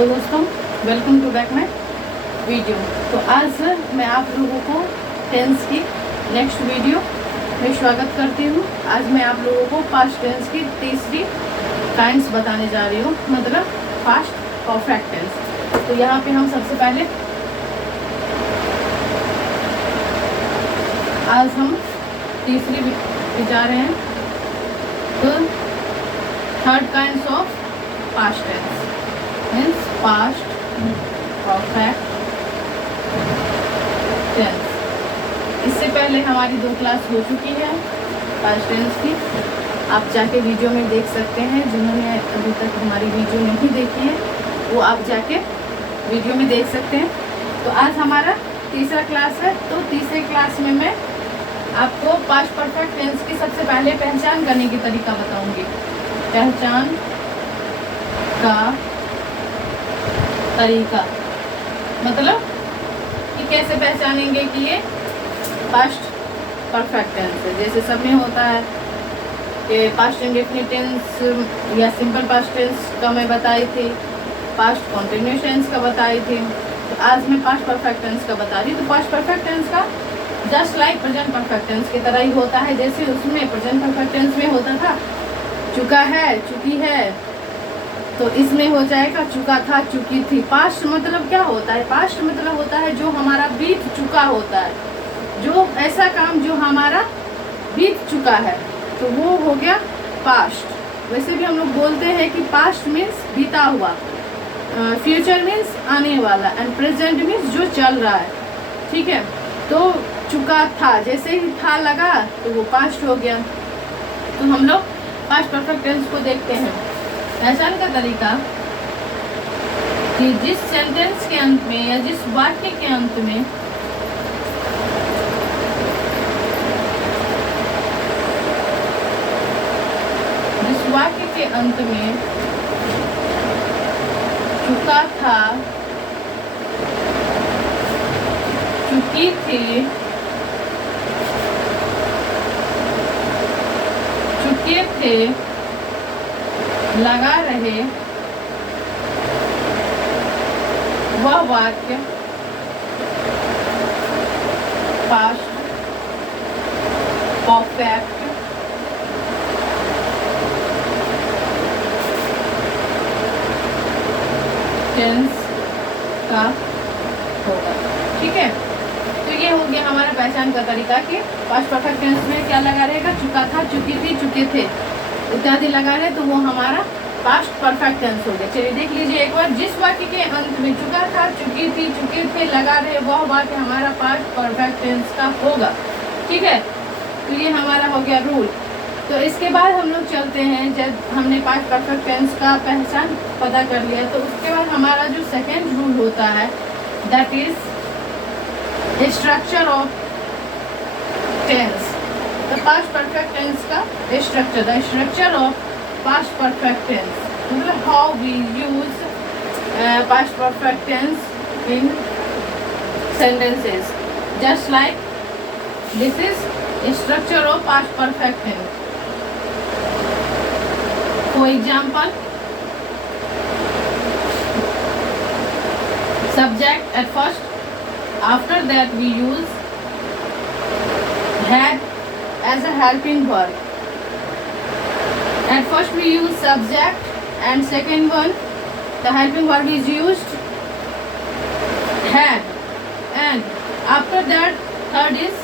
तो दोस्तों, welcome to back my video. तो आज मैं आप लोगों को टेंस की नेक्स्ट वीडियो में स्वागत करती हूँ। आज मैं आप लोगों को पास्ट टेंस की तीसरी काइंड्स बताने जा रही हूँ, मतलब पास्ट परफेक्ट टेंस। तो यहाँ पे हम सबसे पहले आज हम तीसरी पे जा रहे हैं। तो third kinds of past tense means past perfect tense. इससे पहले हमारी 2 क्लास हो चुकी है पास्ट टेंस की, आप जाके वीडियो में देख सकते हैं। जिन्होंने अभी तक हमारी वीडियो नहीं देखी है वो आप जाके वीडियो में देख सकते हैं। तो आज हमारा तीसरा क्लास है। तो तीसरे क्लास में मैं आपको पास्ट परफेक्ट टेंस की सबसे पहले पहचान करने की तरीका बताऊंगी। पहचान का तरीका मतलब कि कैसे पहचानेंगे कि ये पास्ट परफेक्ट टेंस है। जैसे सब में होता है कि पास्ट इंडेफिनिट टेंस या सिंपल पास्ट टेंस का मैं बताई थी, पास्ट कॉन्टिन्यूअस टेंस का बताई थी। तो आज मैं पास्ट परफेक्ट टेंस का बता रही हूँ। तो पास्ट परफेक्ट टेंस का just like present perfect tense की तरह ही होता है। जैसे उसमें प्रेजेंट परफेक्ट टेंस में होता था चुका है, चुकी है, तो इसमें हो जाएगा चुका था, चुकी थी। पास्ट मतलब क्या होता है? पास्ट मतलब होता है जो हमारा बीत चुका होता है, जो ऐसा काम जो हमारा बीत चुका है, तो वो हो गया पास्ट। वैसे भी हम लोग बोलते हैं कि पास्ट मीन्स बीता हुआ, फ्यूचर मीन्स आने वाला, एंड प्रेजेंट मीन्स जो चल रहा है। ठीक है, तो चुका था, जैसे ही था लगा तो वो पास्ट हो गया। तो हम लोग पास्ट परफेक्ट टेंस को देखते हैं। पहचान का तरीका कि जिस सेंटेंस के अंत में या जिस वाक्य के अंत में चुका था, चुकी थी, चुके थे, लगा रहे, वह वाक्य पास्ट परफेक्ट टेंस का होगा। ठीक है, तो ये हो गया हमारा पहचान का तरीका कि पास्ट परफेक्ट टेंस में क्या लगा रहेगा, चुका था, चुकी थी, चुके थे इत्यादि लगा रहे, तो वो हमारा पास्ट परफेक्ट टेंस हो गया। चलिए देख लीजिए एक बार। जिस वाक्य के अंत में चुका था, चुकी थी, चुके थे लगा रहे, वह वाक्य हमारा पास्ट परफेक्ट टेंस का होगा। ठीक है, तो ये हमारा हो गया रूल। तो इसके बाद हम लोग चलते हैं, जब हमने पास्ट परफेक्ट टेंस का पहचान पता कर लिया, तो उसके बाद हमारा जो सेकेंड रूल होता है that is structure of tense. The past perfect tense का स्ट्रक्चर, the structure of past perfect tense, मतलब how we use past perfect tense in sentences, just like this is structure of past perfect tense. For example, subject at first, after that we use had as a helping verb. At first we use subject, and second one the helping verb is used had, and after that third is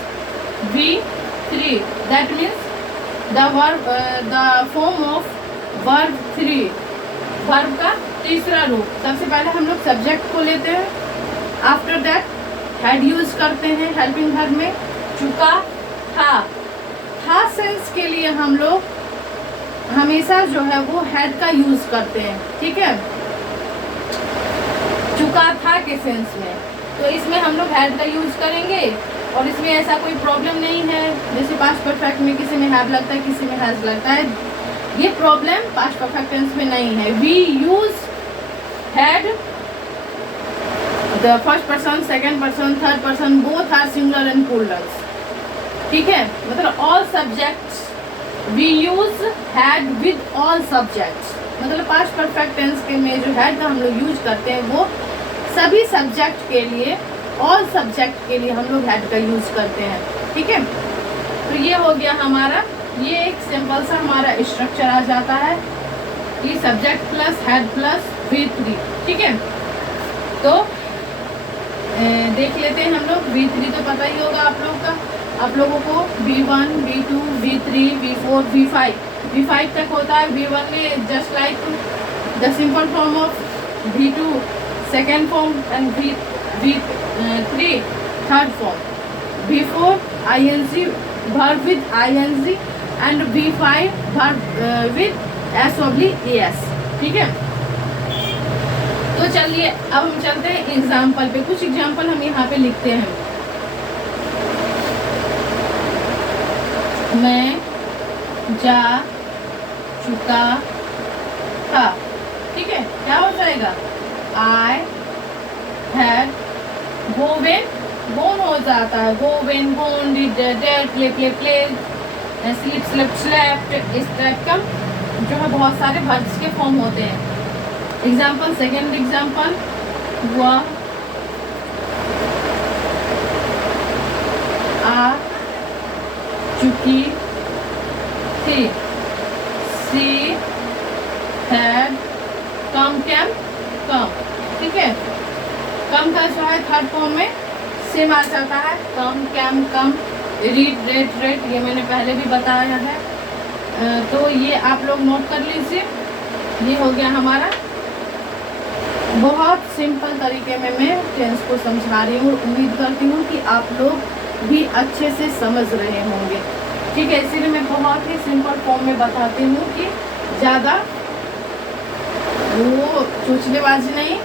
V3. That means the verb the form of verb 3, verb का तीसरा रूप। सबसे पहले हम लोग subject को लेते हैं, आफ्टर दैट हैड यूज करते हैं हेल्पिंग वर्ब में। चुका था सेंस के लिए हम लोग हमेशा जो है वो हैड का यूज करते हैं। ठीक है, चुका था के सेंस में, तो इसमें हम लोग हैड का यूज करेंगे, और इसमें ऐसा कोई प्रॉब्लम नहीं है। जैसे पास्ट परफेक्ट में किसी में हैव लगता है, किसी में हैज लगता है, ये प्रॉब्लम पास्ट परफेक्ट टेंस में नहीं है। We use had the first person, second person, third person, both are singular and plurals. ठीक है, मतलब all subjects we use had with all subjects. मतलब पास्ट परफेक्ट टेंस के में जो हैड का हम लोग यूज करते हैं वो सभी सब्जेक्ट के लिए, ऑल सब्जेक्ट के लिए हम लोग हैड का यूज करते हैं। ठीक है, तो ये हो गया हमारा, ये एक सिंपल सा हमारा स्ट्रक्चर आ जाता है कि subject plus had plus V3। ठीक है, तो देख लेते हैं हम लोग। V3 तो पता ही होगा आप लोगों को V1, V2, V3, V4, V5, V5 तक होता है। V1 में just like the simple form of V2 second form and V3 third form, V4 ING verb with ING and V5 verb with S/ES। ठीक है, तो चलिए अब हम चलते हैं एग्जाम्पल पे। कुछ एग्जाम्पल हम यहाँ पे लिखते हैं। मैं जा चुका था। ठीक है, क्या हो जाएगा? I had gone हो जाता है, gone, did, did, play, slept, इस टाइप का जो है बहुत सारे verbs के फॉर्म होते हैं। एग्जाम्पल, सेकेंड एग्जाम्पल हुआ आ चुकी थी। सी हैड कम, कम। ठीक है, कम का जो है थर्ड फॉर्म में सेम आ जाता है, कम। रीड, रेड, ये मैंने पहले भी बताया है, तो ये आप लोग नोट कर लीजिए। ये हो गया हमारा। बहुत सिंपल तरीके में मैं टेंस को समझा रही हूँ, उम्मीद करती हूँ कि आप लोग भी अच्छे से समझ रहे होंगे। ठीक है, इसीलिए मैं बहुत ही सिंपल फॉर्म में बताती हूँ कि ज़्यादा वो चूचलेबाजी नहीं,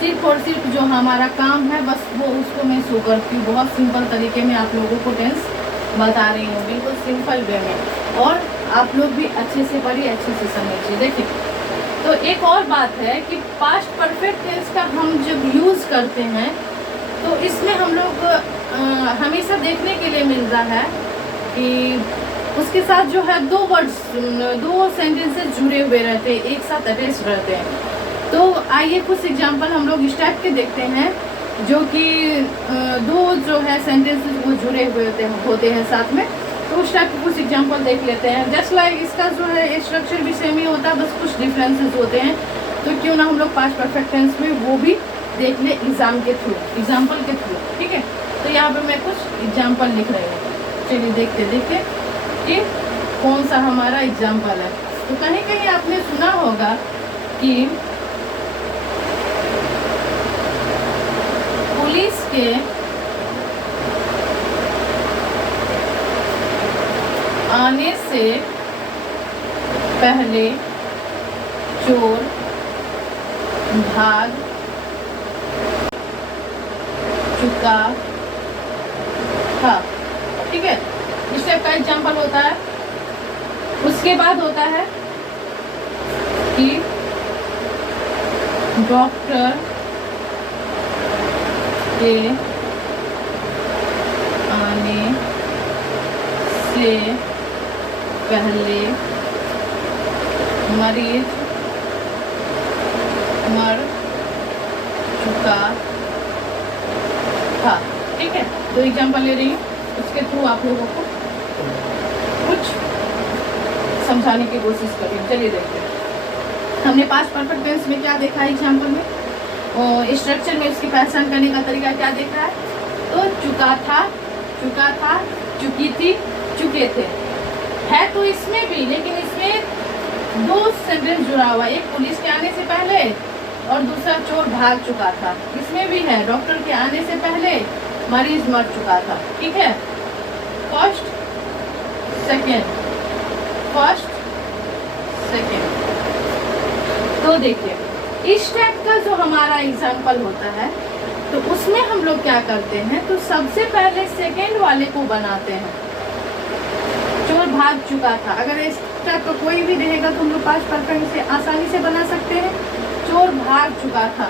सिर्फ और सिर्फ जो हमारा काम है बस वो उसको मैं शो करती हूँ। बहुत सिंपल तरीके में आप लोगों को टेंस बता रही हूँ, बिल्कुल सिंपल वे में, और आप लोग भी अच्छे से पढ़िए, अच्छे से समझिए। देखिए, तो एक और बात है कि पास्ट परफेक्ट टेंस का हम जब यूज़ करते हैं तो इसमें हम लोग हमेशा देखने के लिए मिल रहा है कि उसके साथ जो है दो सेंटेंसेस जुड़े हुए रहते हैं, एक साथ अटैच रहते हैं। तो आइए कुछ एग्जांपल हम लोग इस टाइप के देखते हैं जो कि दो जो है सेंटेंसेस वो जुड़े हुए होते हैं साथ में। तो उस टाइप के कुछ एग्जांपल देख लेते हैं। जस्ट लाइक इसका जो है स्ट्रक्चर भी सेम ही होता है, बस कुछ डिफरेंसेस होते हैं। तो क्यों ना हम लोग पास्ट परफेक्ट टेंस में वो भी देख ले एग्जाम्पल के थ्रू। ठीक है, तो यहाँ पे मैं कुछ एग्जाम्पल लिख रही हूँ। चलिए देखते कि कौन सा हमारा एग्जाम्पल है। तो कहीं कहीं आपने सुना होगा कि पुलिस के आने से पहले चोर भाग चुका था। ठीक है, इस टाइप का एग्जाम्पल होता है। उसके बाद होता है कि डॉक्टर के आने से पहले मरीज मर चुका था। ठीक है, तो एग्जाम्पल ले रही हूँ, उसके थ्रू आप लोगों को कुछ समझाने की कोशिश करिए। चलिए देखते हैं हमने पास्ट परफेक्ट टेंस में क्या देखा है एग्जाम्पल में, और स्ट्रक्चर में उसकी पहचान करने का तरीका क्या देखा है। तो चुका था, चुकी थी, चुके थे है। तो इसमें भी, लेकिन इसमें दो सेंटेंस जुड़ा हुआ, एक पुलिस के आने से पहले और दूसरा चोर भाग चुका था। इसमें भी है डॉक्टर के आने से पहले मरीज मर चुका था। ठीक है, फर्स्ट सेकेंड। तो देखिए इस टाइप का जो हमारा एग्जाम्पल होता है तो उसमें हम लोग क्या करते हैं, तो सबसे पहले सेकेंड वाले को बनाते हैं। चोर भाग चुका था, अगर इस टाइप का कोई भी रहेगा तो हम लोग पास्ट परफेक्ट से आसानी से बना सकते हैं। चोर भाग चुका था।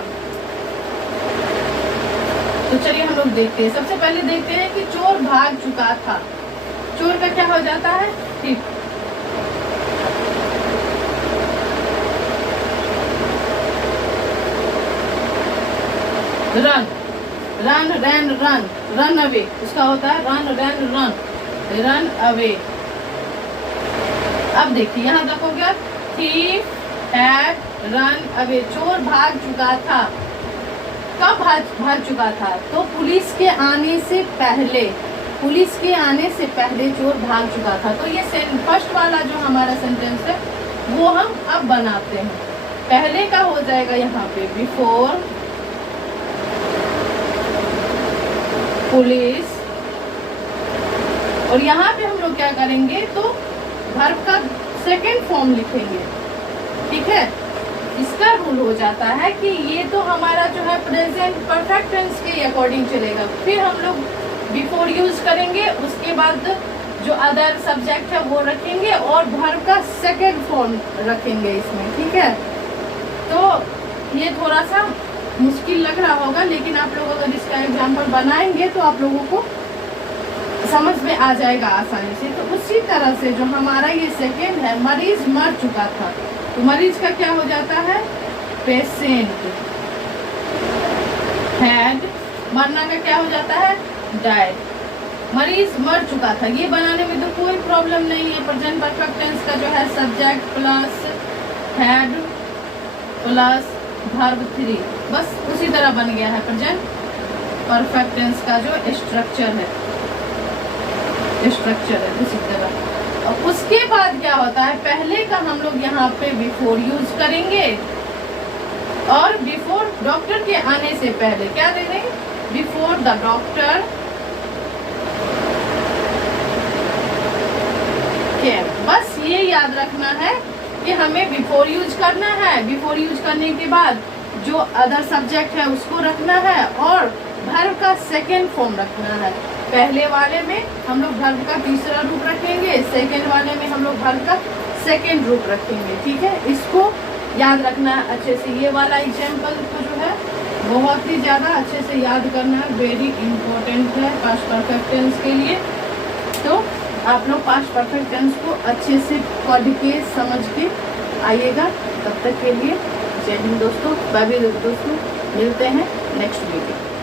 तो चलिए हम लोग देखते हैं। सबसे पहले देखते हैं कि चोर भाग चुका था। चोर का क्या हो जाता है, ठीक। रन, रन रैन रन, रन अवे उसका होता है रन रैन रन, रन अवे। अब देखिए यहाँ देखो क्या, थीफ हैड रन अवे, चोर भाग चुका था। कब भाग चुका था? तो पुलिस के आने से पहले, पुलिस के आने से पहले चोर भाग चुका था। तो ये फर्स्ट वाला जो हमारा सेंटेंस है वो हम अब बनाते हैं। पहले का हो जाएगा यहाँ पे बिफोर पुलिस, और यहाँ पे हम लोग क्या करेंगे तो वर्ब का सेकेंड फॉर्म लिखेंगे। ठीक है, इसका रूल हो जाता है कि ये तो हमारा जो है प्रेजेंट परफेक्ट टेंस के अकॉर्डिंग चलेगा। फिर हम लोग बिफोर यूज करेंगे, उसके बाद जो अदर सब्जेक्ट है वो रखेंगे और वर्ब का सेकेंड फॉर्म रखेंगे इसमें। ठीक है, तो ये थोड़ा सा मुश्किल लग रहा होगा, लेकिन आप लोग अगर इसका एग्जाम्पल बनाएंगे तो आप लोगों को समझ में आ जाएगा आसानी से। तो उसी तरह से जो हमारा ये सेकेंड है, मरीज मर चुका था, तो मरीज का क्या हो जाता है पेशेंट, हैड मरना का क्या हो जाता है डाइड, मरीज मर चुका था। ये बनाने में तो कोई प्रॉब्लम नहीं है। प्रेजेंट परफेक्ट टेंस का जो है subject plus had plus verb 3, बस उसी तरह बन गया है प्रेजेंट परफेक्ट टेंस का जो स्ट्रक्चर है उसी तरह। और उसके बाद क्या होता है, पहले का हम लोग यहाँ पे बिफोर यूज करेंगे, और बिफोर डॉक्टर के आने से पहले क्या दे देंगे, बिफोर द डॉक्टर केम। बस ये याद रखना है कि हमें बिफोर यूज करना है, बिफोर यूज करने के बाद जो अदर सब्जेक्ट है उसको रखना है और वर्ब का सेकेंड फॉर्म रखना है। पहले वाले में हम लोग वर्ब का तीसरा रूप रखेंगे, सेकेंड वाले में हम लोग वर्ब का सेकेंड रूप रखेंगे। ठीक है, इसको याद रखना है अच्छे से। ये वाला एग्जाम्पल को जो है बहुत ही ज़्यादा अच्छे से याद करना है, वेरी इंपॉर्टेंट है पास्ट परफेक्ट टेंस के लिए। तो आप लोग पास्ट परफेक्ट टेंस को अच्छे से पढ़ के समझ के आइएगा। तब तक के लिए जय हिंद दोस्तों, बाय बाय दोस्तों, मिलते हैं नेक्स्ट वीडियो।